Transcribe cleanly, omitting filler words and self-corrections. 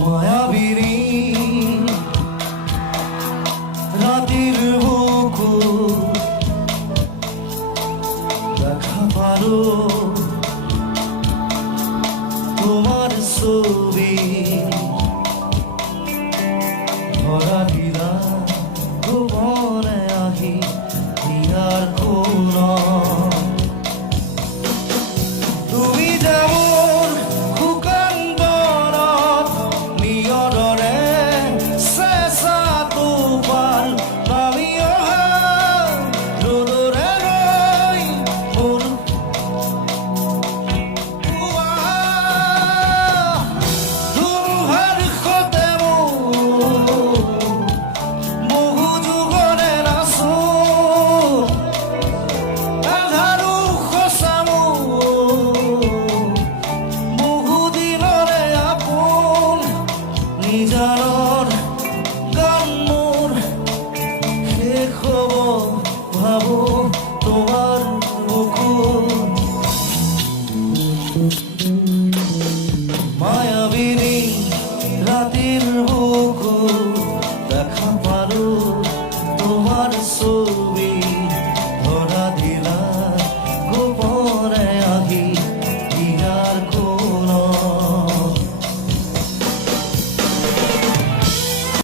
মায়াবিনী রাতের বুকুর দেখা পারো তোমার ছবি ধরা দিলা গোপনে আহি দিয়ার কোন তুমি যেমন শুকান বনত নিয়ৰৰে চেঁচা তোমাৰ নামি অহা ৰ'দৰে ৰৈ মোৰ ধুমুহাৰ সতে বহু যুগৰে নাচো আন্ধাৰো সঁচা বহুদিনৰে আপোন নিজানৰ গান মোৰ শেষ হ'ব ভাবো তোমাৰ বুকুত মায়াবিনী রাতের বুকুর দেখা পারো তোমার ছবি